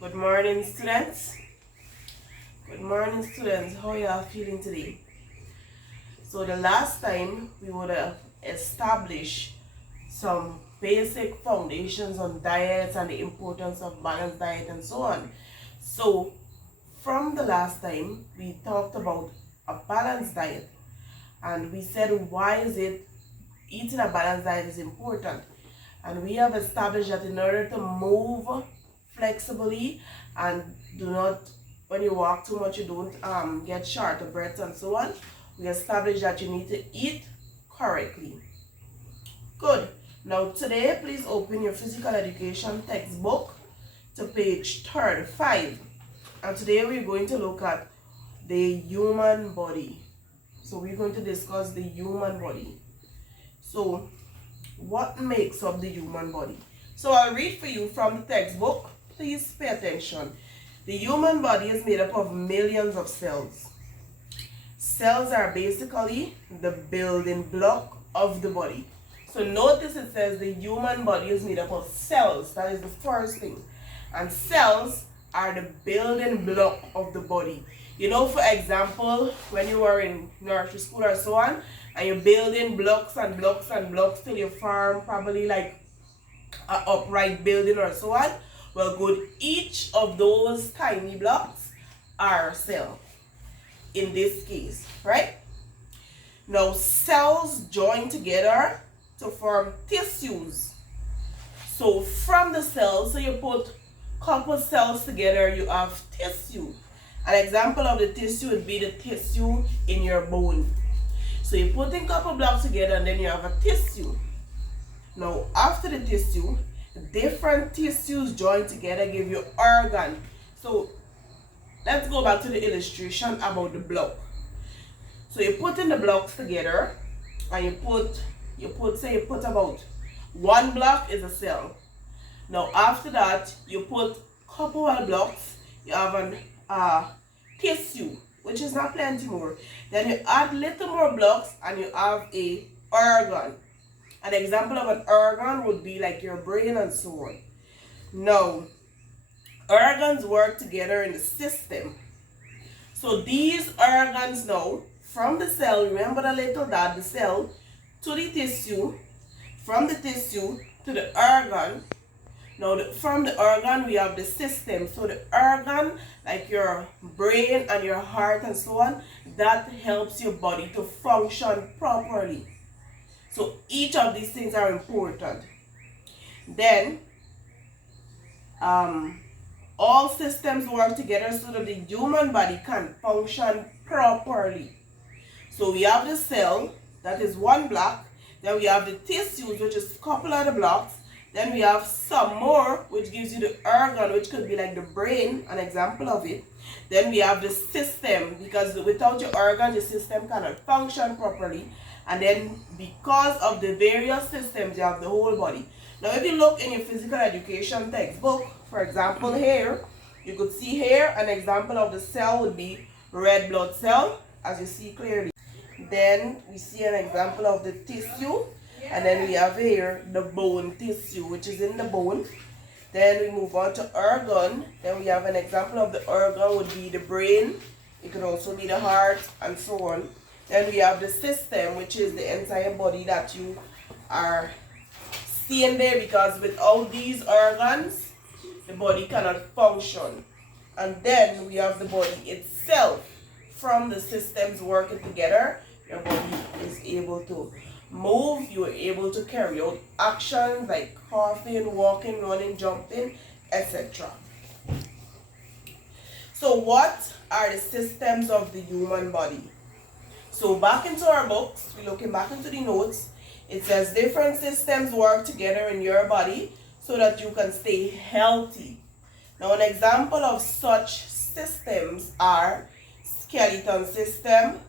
Good morning, students. Good morning, students. How are y'all feeling today? So the last time we would have established some basic foundations on diets and the importance of balanced diet and so on. So from the last time, we talked about a balanced diet, and we said why is it eating a balanced diet is important. And we have established that in order to move flexibly and do not, when you walk too much, you don't get short of breath and so on, we established that you need to eat correctly. Good. Now today, please open your physical education textbook to page 35. And today we're going to look at the human body. So we're going to discuss the human body. So what makes up the human body? So I'll read for you from the textbook. Please pay attention. The human body is made up of millions of cells. Cells are basically the building block of the body. So notice it says the human body is made up of cells. That is the first thing. And cells are the building block of the body. You know, for example, when you were in nursery school or so on, and you're building blocks and blocks and blocks till you form probably like an upright building or so on. Well, good. Each of those tiny blocks are a cell in this case, right? Now, cells join together to form tissues. So from the cells, so you put couple cells together, you have tissue. An example of the tissue would be the tissue in your bone. So you put in couple blocks together and then you have a tissue. Now after the tissue, different tissues join together, give you organ. So let's go back to the illustration about the block. So you put in the blocks together and you put about one block is a cell. Now after that, you put couple of blocks, you have an tissue, which is not plenty more. Then you add little more blocks and you have a organ. An example of an organ would be like your brain and so on. Now, organs work together in the system. So these organs now, from the cell, remember the little dot, the cell, to the tissue, from the tissue to the organ. Now, from the organ, we have the system. So the organ, like your brain and your heart and so on, that helps your body to function properly. So each of these things are important. Then, all systems work together so that the human body can function properly. So we have the cell, that is one block. Then we have the tissues, which is a couple of the blocks. Then we have some more, which gives you the organ, which could be like the brain, an example of it. Then we have the system, because without your organ, your system cannot function properly. And then because of the various systems, you have the whole body. Now, if you look in your physical education textbook, for example, here, you could see here an example of the cell would be red blood cell, as you see clearly. Then we see an example of the tissue. And then we have here the bone tissue, which is in the bone. Then we move on to organ. Then we have an example of the organ would be the brain. It could also be the heart and so on. Then we have the system, which is the entire body that you are seeing there, because without these organs, the body cannot function. And then we have the body itself. From the systems working together, your body is able to move, you are able to carry out actions like coughing, walking, running, jumping, etc. So what are the systems of the human body? So back into our books, we're looking back into the notes. It says different systems work together in your body so that you can stay healthy. Now an example of such systems are skeletal system,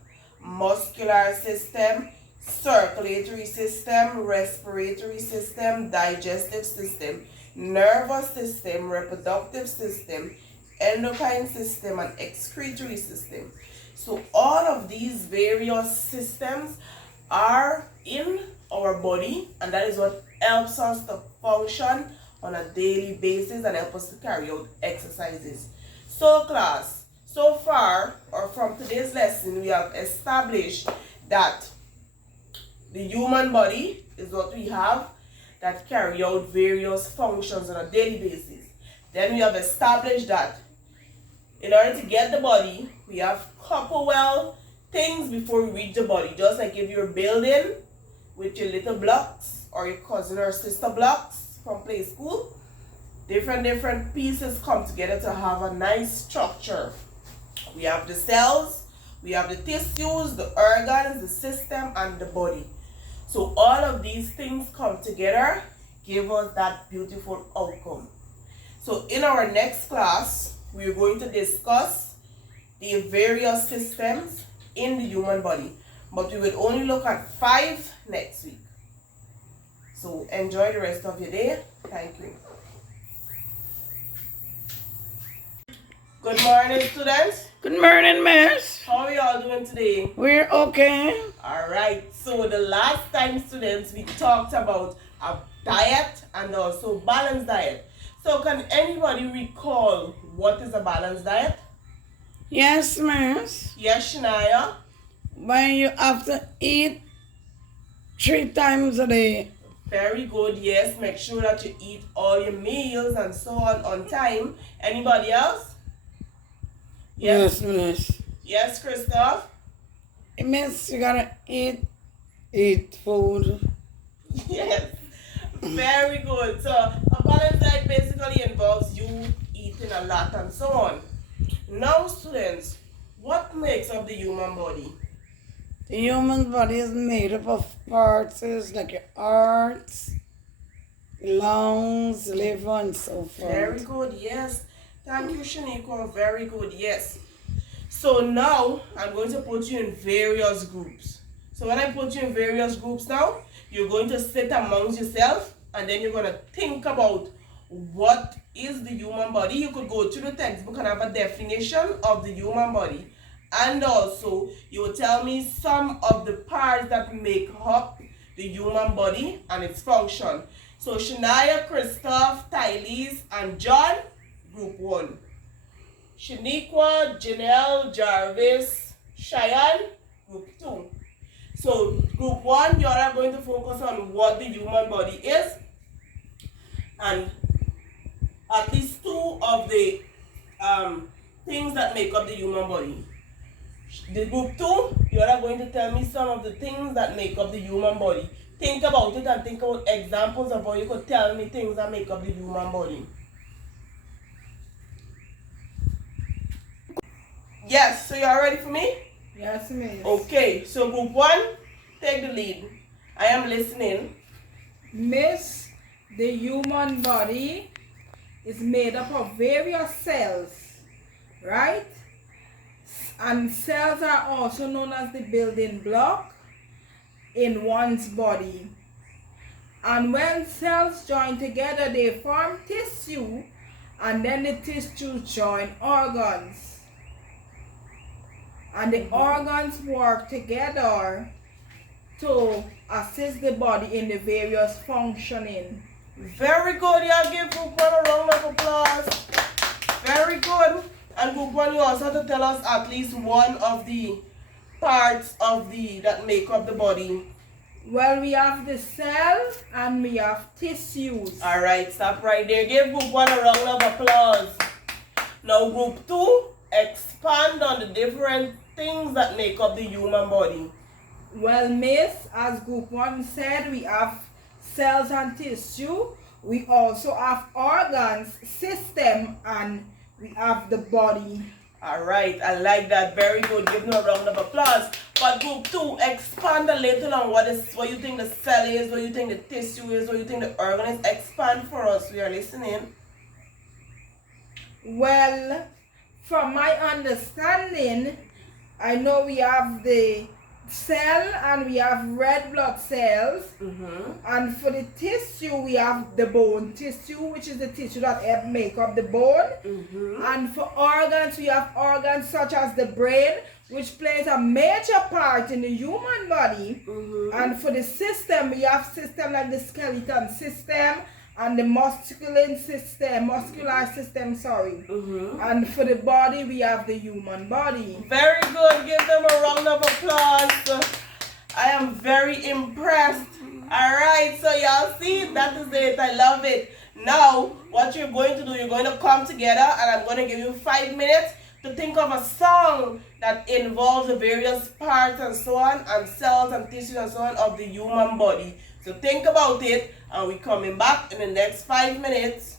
muscular system, circulatory system, respiratory system, digestive system, nervous system, reproductive system, endocrine system, and excretory system. So all of these various systems are in our body, and that is what helps us to function on a daily basis and help us to carry out exercises. So class, so far or from today's lesson, we have established that the human body is what we have that carry out various functions on a daily basis. Then we have established that in order to get the body, we have couple things before we reach the body. Just like if you're building with your little blocks or your cousin or sister blocks from play school, different pieces come together to have a nice structure. We have the cells, we have the tissues, the organs, the system, and the body. So all of these things come together, give us that beautiful outcome. So in our next class, we're going to discuss the various systems in the human body, but we will only look at 5 next week. So enjoy the rest of your day. Thank you. Good morning, students. Good morning, miss. How are you all doing today? We're okay. Alright, so the last time, students, we talked about a diet and also balanced diet. So can anybody recall what is a balanced diet? Yes, miss. Yes, Shania? When you have to eat 3 times a day. Very good, yes. Make sure that you eat all your meals and so on time. Anybody else? Yes, miss. Yes, Christoph? Miss, you gotta eat food. Yes. Very good. So a balanced diet basically involves you eating a lot and so on. Now, students, what makes up the human body? The human body is made up of parts like your heart, lungs, liver, and so forth. Very good, yes. Thank you, Shaniqua. Very good, yes. So now I'm going to put you in various groups. So when I put you in various groups now, you're going to sit amongst yourself and then you're going to think about what is the human body. You could go to the textbook and have a definition of the human body. And also, you will tell me some of the parts that make up the human body and its function. So Shania, Christoph, Tylese, and John, group 1. Shaniqua, Janelle, Jarvis, Cheyenne, group 2. So group 1, you are going to focus on what the human body is and at least 2 of the things that make up the human body. The group 2, you are going to tell me some of the things that make up the human body. Think about it and think about examples of how you could tell me things that make up the human body. Yes, so you are ready for me? Yes, miss. Okay, so group 1, take the lead. I am listening. Miss, the human body is made up of various cells, right? And cells are also known as the building block in one's body. And when cells join together, they form tissue, and then the tissue join organs. And the organs work together to assist the body in the various functioning. Very good. Yeah, give group 1 a round of applause. Very good. And group 1, you also have to tell us at least one of the parts of that make up the body. Well, we have the cell and we have tissues. Alright, stop right there. Give group 1 a round of applause. Now group 2, expand on the different things that make up the human body. Well, miss, as group 1 said, we have cells and tissue. We also have organs, system, and we have the body. Alright, I like that. Very good. Give them a round of applause. But group 2, expand a little on what you think the cell is, what you think the tissue is, what you think the organ is. Expand for us. We are listening. Well, from my understanding, I know we have the cell and we have red blood cells. And for the tissue, we have the bone tissue, which is the tissue that help make up the bone. And for organs, we have organs such as the brain, which plays a major part in the human body. And for the system, we have system like the skeleton system and the muscular system, sorry. And for the body, we have the human body. Very good. Give them a round of applause. I am very impressed. All right, so y'all see, that is it. I love it. Now, what you're going to do, you're going to come together, and I'm going to give you 5 minutes to think of a song that involves the various parts and so on, and cells and tissues and so on of the human body. So think about it, and we're coming back in the next 5 minutes.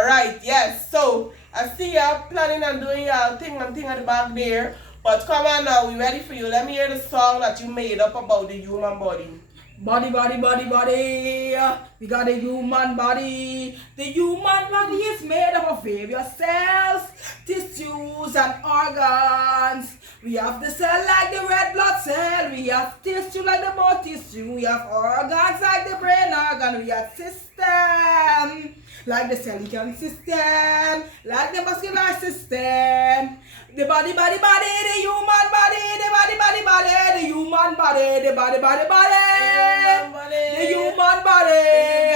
Alright, yes, so I see y'all planning on doing your thing at the back there. But come on now, we ready for you. Let me hear the song that you made up about the human body. Body, body, body, body. We got a human body. The human body is made up of various cells, tissues, and organs. We have the cell like the red blood cell. We have tissue like the bone tissue. We have organs like the brain organ. We have system like the skeletal system, like the muscular system. The body, body, body, the human body, the body, body, body, the human body, the body, body, body, the human body.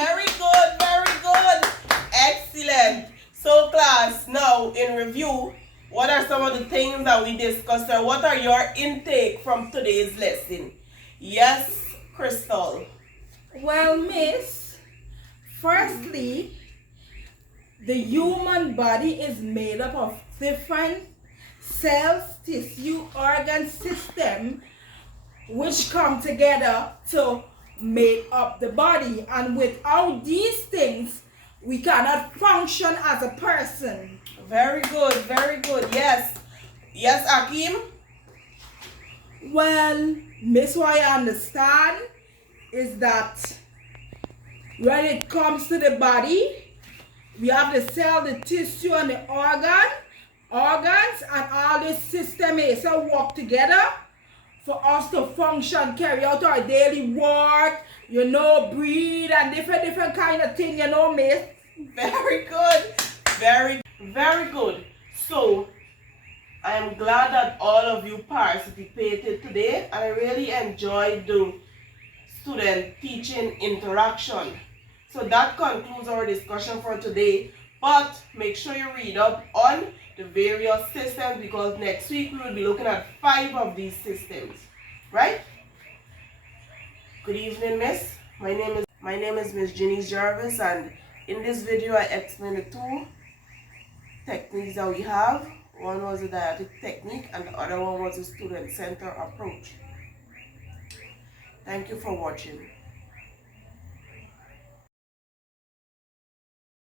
Very good, very good. Excellent. So class, now in review, what are some of the things that we discussed, or what are your intake from today's lesson? Yes, Crystal. Well, miss, firstly, the human body is made up of different cells, tissue, organ system, which come together to make up the body. And without these things, we cannot function as a person. Very good, very good. Yes. Yes, Akim? Well, miss, what I understand is that when it comes to the body, we have the cell, the tissue, and the organs, and all this system is to work together for us to function, carry out our daily work, you know, breathe, and different kind of thing, you know, miss. Very good. Very, very good. So, I am glad that all of you participated today, and I really enjoyed the student-teaching interaction. So that concludes our discussion for today. But make sure you read up on the various systems, because next week we will be looking at 5 of these systems. Right? Good evening, Miss. My name is Miss Ginny Jarvis, and in this video I explained the 2 techniques that we have. One was a dyadic technique, and the other one was a student-centered approach. Thank you for watching.